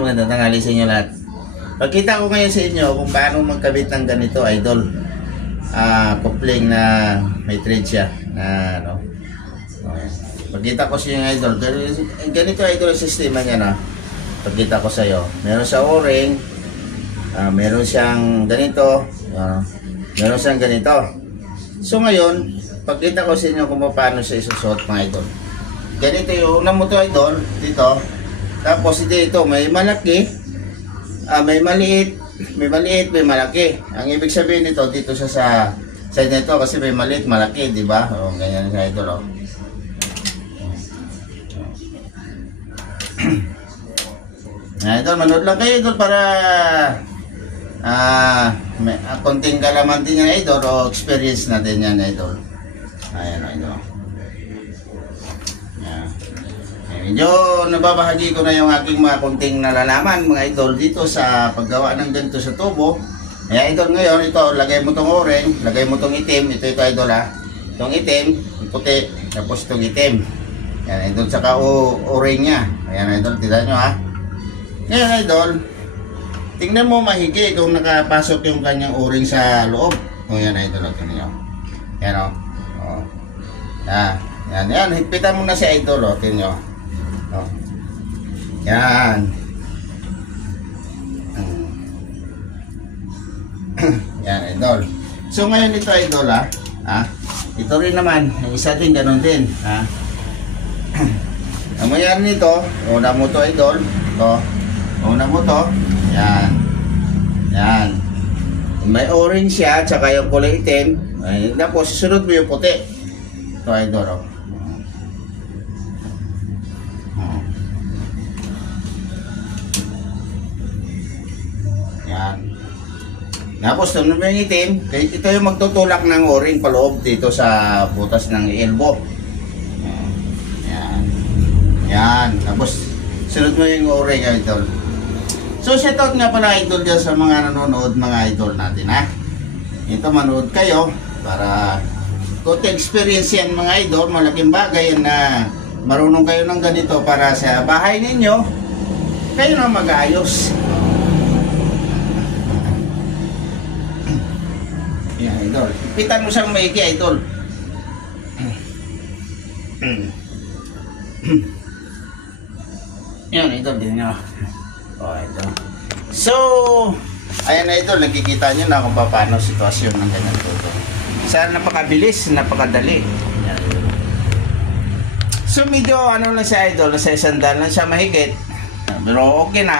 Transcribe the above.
idol, magandang tanghali sa inyo lahat. Pagkita ko ngayon sa inyo kung paano magkabit ng ganito, idol. Coupling na may thread siya. Ano. Pagkita ko sa inyo, idol. Ganito, idol, ang sistema niya na. Pagkita ko sa iyo. Meron siya o-ring. Meron siyang ganito. Meron siyang ganito. So ngayon, pagkita ko sa inyo kung paano siya isusot, mga idol. Ganito yung unang mo to, idol. Dito. Tapos dito may malaki, may maliit, may malaki. Ang ibig sabihin nito, dito siya sa side nito kasi may maliit, malaki, di ba? O, ganyan sa idol, o. Idol, manood lang kayo, idol, para may konting kalaman din yan, idol, o experience natin yan, idol. Ayan, idol. Medyo nababahagi ko na yung aking mga konting nalalaman, mga idol, dito sa paggawa ng ganito sa tubo. Kaya idol, ngayon ito, lagay mo tong orange, lagay mo tong itim, ito idol, itong itim, yung puti, tapos itong itim. Yan idol, saka orange nya. Ayan idol, tignan nyo Ngayon idol, tingnan mo mahigi kung nakapasok yung kanyang orange sa loob. O yan idol, tingnan nyo. Yan o. Yan, higpitan mo na si idol, tingnan nyo. Yan. Yan, idol. So ngayon ito, idol, ito rin naman, yung isa din, ganun din, ang mayroon nito, una mo to, idol, ito, una mo to, yan, yan, may orange siya, tsaka yung kulay itim, tapos susunod mo yung puti, ito, idol, yan. Tapos ito yung itim, ito yung magtutulak ng o-ring paloob dito sa butas ng elbow. Yan. Yan. Tapos sunod mo yung o-ring, idol. So shoutout nga pala, idol, dyan sa mga nanonood, mga idol natin, Ito, manood kayo para konti experience yan, mga idol. Malaking bagay yan na marunong kayo ng ganito para sa bahay ninyo kayo na mag-ayos. Yan, idol. Ipitan mo siyang maigi, idol. Yan, idol. Din nyo. Idol. So, ayan na, idol. Nakikita nyo na kung paano sitwasyon ng ganyan tuto. Sana napakabilis, napakadali. Yan. So, medyo ano lang siya, idol. Nasa isandal lang siya mahigit. Pero okay na.